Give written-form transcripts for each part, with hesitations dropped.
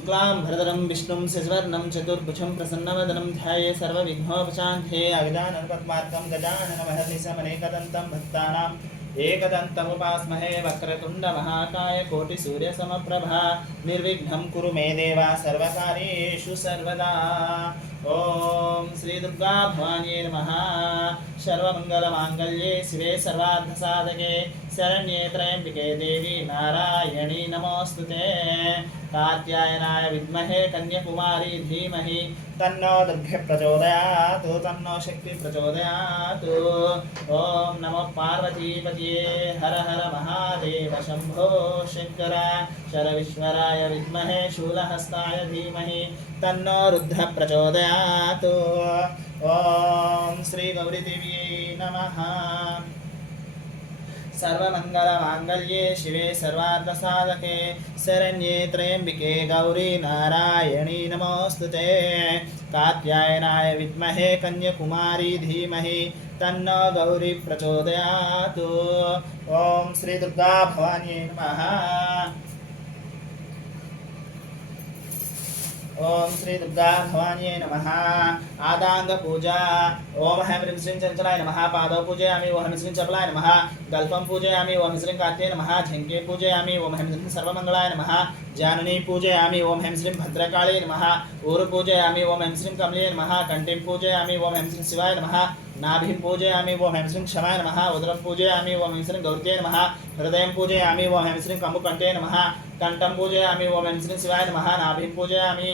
शुक्लां भरधरं विष्णुं शशिवर्णं चतुर्भुजं प्रसन्नवदनं ध्याये सर्वविघ्नोपशान्ते अगजाननपद्मार्कं गजाननमहर्निशमनेकदन्तं भक्तानाम् एकदन्तमुपास्महे वक्रतुण्डमहाकाय कोटिसूर्यसमप्रभा निर्विघ्नं कुरु मे देव सर्वकार्येषु सर्वदा। ओम श्री दुर्गा भवानी नमः। सर्वमंगलमांगल्ये शिवे सर्वार्थसाधके शरण्ये त्र्यंबके देवी नारायणी नमोस्तुते। कात्यायनाय विद्महे कन्याकुमारी धीमहि तन्नो दुर्गे प्रचोदयात् तन्नो शक्ति प्रचोदयात्। ओम नमो पार्वतीपतये हर हर महादेव शंभो शंकर। शरविश्वराय विद्महे शूलहस्ताय धीमहि तन्नो रुद्र प्रचोदयात्। ओम श्री गौरीदेवी नमः। सर्वमंगलमांगल्ये शिवे सर्वार्थसाधके शरण्ये त्र्यंबके गौरी नारायणी नमोस्तुते। कात्यायनाय विद्महे कन्याकुमारी धीमहि तन्नो गौरी प्रचोदयात्। ओम श्री दुर्गा भवानी नमः। ओम श्री दुर्गा भवानी नमः। आदांग पूजा। ओम हम ह्रीं श्रीं चंचलाय नमः। पादौ पूजयामि ओम हम श्रीं चपलाय नमः। गल्पं पूजयामि ओम हम श्रीं कार्त्याय नमः। झंके पूजयामि ओम हम श्रीं सर्वमंगलाय नमः। जाननी पूजयामि ओम हम श्रीं भद्रकाली नमः। ऊरु पूजयामि ओम हम श्रीं कमले नमः। कंठीं पूजयामि ओम हम श्रीं शिवाय नमः। नाभिं पूजयामि ओम हम श्रीं क्षमाय नमः। उदरं पूजयामि ओम हम श्रीं गौर्त्यै नमः। हृदयं पूजयामि ओम हम श्रीं कमुकण्ठे नमः। कंठं पूजयामि ओम हम श्रीं शिवाय नमः। नाभिं पूजयामि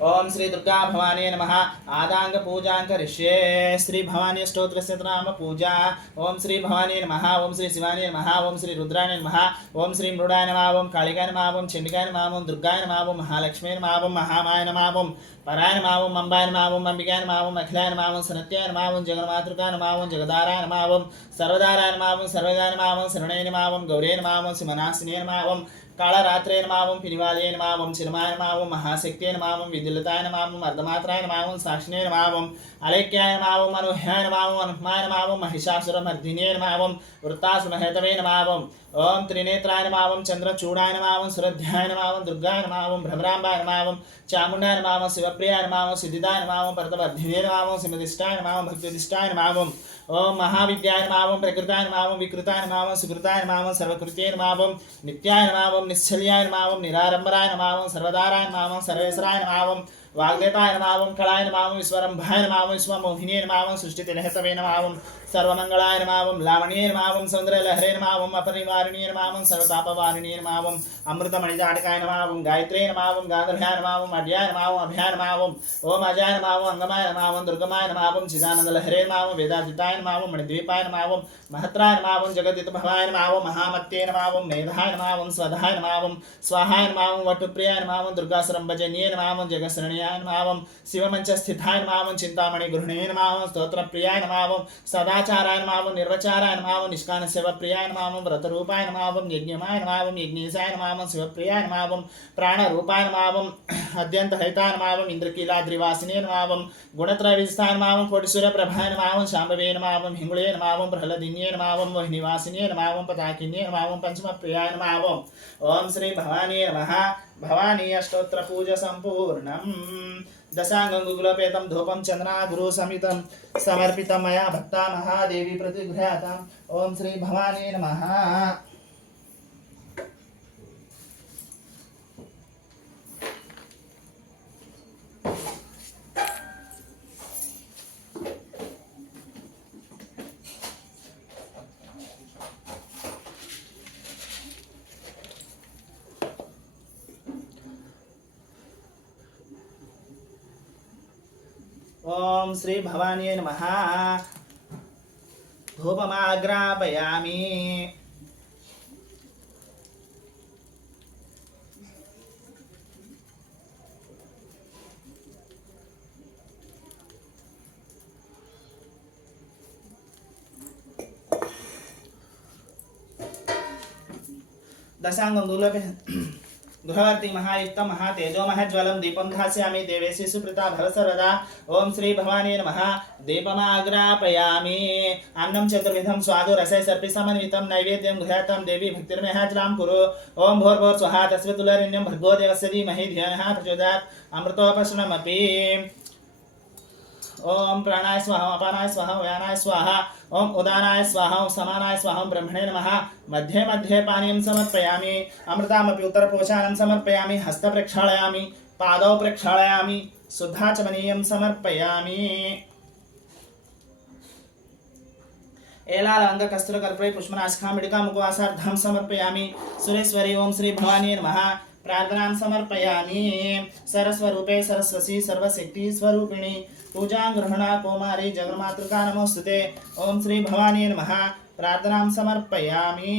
ओम श्री दुर्गा भवानी नमः। आदांग पूजां करिष्ये। श्री भवानी स्तोत्रस्य नाम पूजा। ओम श्री भवानी नमः। ओम श्री शिवानी नमः। ओम श्री रुद्राय नमः। ओम श्री मृडाय नमः। ओम कालिकाय नमः। ओम चंडिकाय नमः। ओम दुर्गाय नमः। ओम महालक्ष्मी नमः। ओम महामाय नमः। ओम पराय नमः। ओम अंबाय नमः। ओम अंबिकाय नमः। ओम अखिलाय नमः। ओम सनत्याय नमः। ओम जगन्मातृकाय नमः। ओम जगदाराय नमः। ओम सर्वदाराय नमः। ओम सर्वदाय नमः। ओम शरण्ये नमः। ओम गौरे नमः। ओम सिमनासिने नमः। ओम कालरात्रे नमः। ओम पिनिवाले नमः। ओम चिरमाय नमः। ओम महाशक्तिये नमः। ओम विद्युलताय नमः। ओम अर्धमात्राय नमः। ओम साक्षिणे नमः। ओम अलेक्याय नमः। ओम अनुह्याय नमः। ओम अनुपमाय नमः। ओम महिषासुरमर्दिने नमः। ओम वृत्तासुरहेतवे नमः। ओम त्रिनेत्राय नमः। ओम चंद्रचूडाय नमः। ओम सुरध्याय नमः। ओम दुर्गाय नमः। ओम भ्रमराम्बाय नमः। ओम चामुण्डाय नमः। ओम शिवप्रियाय नमः। ओम सिद्धिदाय नमः। ओम परतवर्धिने नमः। ओम सिमदिष्टाय नमः। ओम भक्तिदिष्टाय नमः। ओम महाविद्याय नमः। ओम प्रकृताय नमः। ओम विकृताय नमः। ओम सुकृताय नमः। ओम सर्वकृते नमः। ओम नित्याय नमः। ओम निश्चल्याय नमः। ओम निरारंभराय नमः। ओम सर्वदाराय नमः। ओम सर्वेश्वराय नमः। ओम वाग्देवताय नमः। ओम कलाय नमः। ओम विश्वरंभाय नमः। ओम विश्वमोहिने नमः। ओम सृष्टितिलहतवे नमः। ओम सर्वमंगलाय नमः। ओम लावण्ये नमः। ओम सौंदर्यलहरे नमः। ओम अपरिवारिणे नमः। ओम सर्वतापवारिणे नमः। ओम अमृतमणिजाटकाय नमः। ओम गायत्रे नमः। ओम गांधर्वाय नमः। ओम अड्याय नमः। ओम अभयाय नमः। ओम अजय नमः। ओम अंगमाय नमः। ओम दुर्गमाय नमः। ओम चिदानंदलहरे नमः। ओम वेदादिताय नमः। ओम मणिद्वीपाय नमः। ओम महत्राय नमः। ओम जगदितभवाय नमः। ओम महामत्ये नमः। ओम मेधाय नमः। ओम स्वधाय नमः। ओम स्वाहाय नमः। ओम वटुप्रियाय नमः। ओम दुर्गासुरंभजन्ये नमः। ओम जगशरण्याय नमः। ओम शिवमंचस्थिताय नमः। ओम चिंतामणि गृहिणे नमः। ओम स्तोत्रप्रियाय नमः। ओम सदाचाराय नमः। ओम निर्वचाराय नमः। ओम निष्कानसेवप्रियाय नमः। ओम व्रतरूपाय नमः। ओम यज्ञमाय नमः। ओम यज्ञेशाय नमः। ओम शिवप्रियाय नमः। ओम प्राणरूपाय नमः। ओम अद्यन्तहिताय नमः। ओम इंद्रकीलाद्रिवासिने नमः। ओम गुणत्रयविस्ताय नमः। ओम कोटिसूर्यप्रभाय नमः। ओम शाम्भवे नमः। ओम हिंगुळे नमः। ओम प्रहलादिन्ये नमः। ओम मोहिनीवासिने नमः। ओम पताकिन्ये नमः। ओम पंचमप्रियाय नमः। ओम श्री भवानी नमः। भवानी अष्टोत्तर पूजा संपूर्णम्। दशांगुगुलपेतं धूपं चंद्रा गुरु समितं समर्पितं मया भक्ता महादेवी प्रतिगृह्याताम्। ओम श्री भवानी नमः। ओम श्री भवानी नमः। धूपमाग्रापयामि। दशांगुगुलपेतं गृहवर्ति महायुक्तं महातेजो महज्ज्वलं दीपं धास्यामि देवेशि सुप्रीता भव सर्वदा। ओम श्री भवानी नमः। दीपमाग्रापयामि। अन्नं चतुर्विधं स्वादु रसै सर्पि समन्वितं नैवेद्यं गृह्यातं देवी भक्तिर्मेहाज्लां कुरु। ओम भोर्भोर स्वाहा तस्मै तुलारिण्यं भर्गो देवस्य धीमहि धियो नः प्रचोदयात्। अमृतोपशममपि। ओम प्राणाय स्वाहा अपानाय स्वाहा व्यानाय स्वाहा ओम उदानाय स्वाहा ओम समानाय स्वाहा ओम ब्रह्मणे नमः। मध्ये मध्ये पानीयं समर्पयामि। अमृतामपि उत्तरपोषाणं समर्पयामि। हस्त प्रक्षालयामि पादौ प्रक्षालयामि शुद्धाचमनीयं समर्पयामि। एलालवंग कस्तूर कर्पूरे पुष्पनाशकां मिडिकां मुखवासार्धं समर्पयामि। सुरेश्वरी ओम श्री भवानी नमः। प्रार्थनां समर्पयामि। सरस्वरूपे सरस्वती सर्वशक्ति स्वरूपिणी पूजां गृहणा कौमारी जगन्मातृका नमोस्तुते। ओम श्री भवानी नमः। प्रार्थनां समर्पयामि।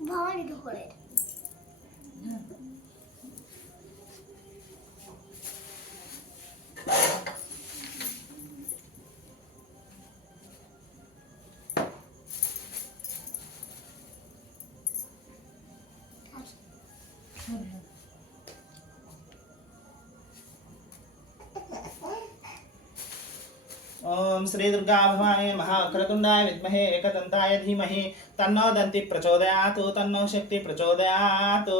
भवानी ढोकळेत ओम श्री दुर्गा भवानी महाक्रतुंडाय विद्महे एकदंताय धीमहि तन्नो दन्ति प्रचोदयात्। तन्नो शक्ति प्रचोदयात्।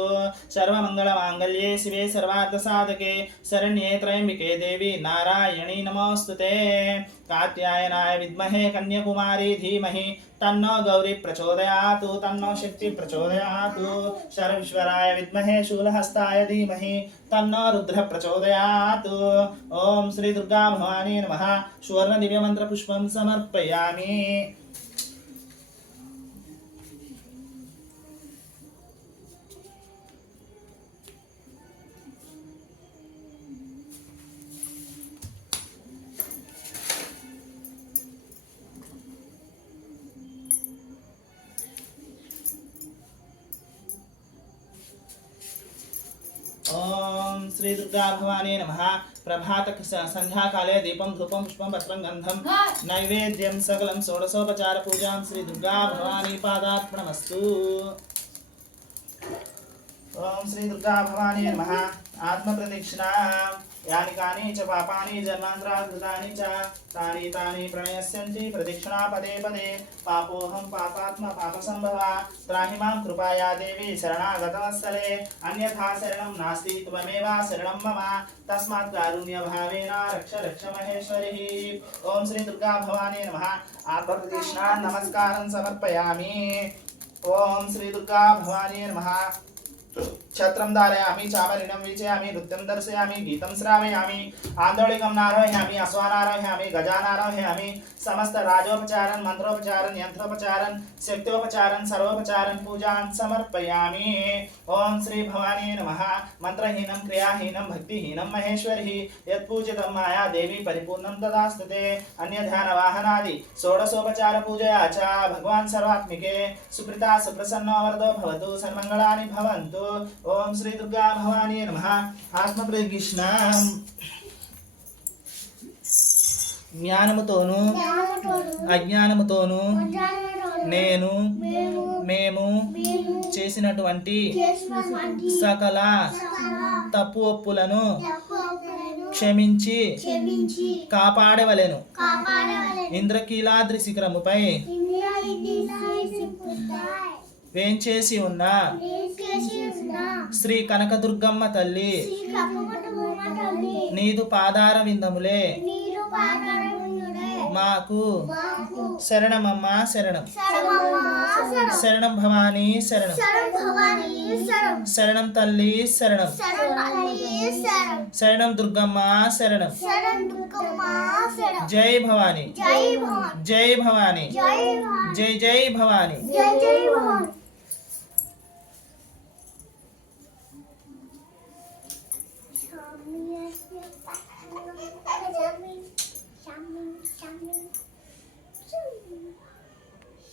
सर्वमंगलमांगल्ये शिवे सर्वार्थसाधके शरण्ये त्र्यंबिके देवी नारायणी नमोस्तुते। कात्यायनाय विद्महे कन्याकुमारी धीमहि तन्नो गौरी प्रचोदयात्। तन्नो शक्ति प्रचोदयात्। सर्वेश्वराय विद्महे शूलहस्ताय धीमहि तन्नो रुद्र प्रचोदयात्। ओम श्री दुर्गा भवानी नमः। सुवर्ण दिव्य मंत्र पुष्पं समर्पयामि। ओम श्री दुर्गा भवानी नमः। प्रभात संध्या काले दीपं धूपं पुष्पं पत्रं गंधं नैवेद्यं सकलं षोडशोपचार पूजां श्री दुर्गा भवानी पादार्पणमस्तु। ओम श्री दुर्गा भवानी नमः। आत्म प्रदक्षिणा यानि कानि च पापानि जन्मान्तराकृतानि च तानि तानि प्रणयस्यन्ति प्रदक्षिणा पदे पदे। पापोऽहं पापात्मा पापसम्भवा त्राहि मां कृपया देवी शरणागतवत्सले। अन्यथा शरणं नास्ति त्वमेव शरणं मम तस्मात् कारुण्यभावेन रक्ष रक्ष महेश्वरी। ओम श्री दुर्गा भवानी नमः। आत्मप्रदक्षिणा नमस्कारं समर्पयामि। ओम श्री दुर्गा भवानी नमः। छत्रं धारयामि चामरिणं वीचयामि नृत्यं दर्शयामि गीतं श्रावयामि आन्दोलिकं नारोहयामि अश्वानारोहयामि गजानारोहयामि समस्त राजोपचारं मंत्रोपचारं यंत्रोपचारं शक्त्योपचारं सर्वोपचारं पूजां समर्पयामि। ओम श्री भवानी नमः। मंत्रहीनं क्रियाहीनं भक्तिहीनं महेश्वरी यत्पूजितं माया देवी परिपूर्णं तदास्तुते। अन्य ध्यान वाहनादि षोडशोपचार पूजया च भगवान् सर्वात्मिके सुप्रीता सुप्रसन्नो वरदो भवतु सर्वमंगलानि भवन्तु। ओम श्री दुर्गा भवानी नमः। आत्म प्रदक्षिण జ్ఞానముతోను అజ్ఞానముతోను నేను మేము చేసినటువంటి సకల తప్పు ఒప్పులను క్షమించి క్షమించి కాపాడవలెను. కాపాడవలెను. ఇంద్రకీలాద్రి శిఖరముపై వేంచేసి ఉన్న శ్రీ కనకదుర్గమ్మ తల్లి నీదు పాదార విందములే మాకు శరణమమ్మ శరణం. శరణం భవానీ శరణం. శరణం తల్లి శరణం. శరణం దుర్గమ్మ శరణం. జై భవానీ. జై భవానీ. జై జై భవానీ. Shamin.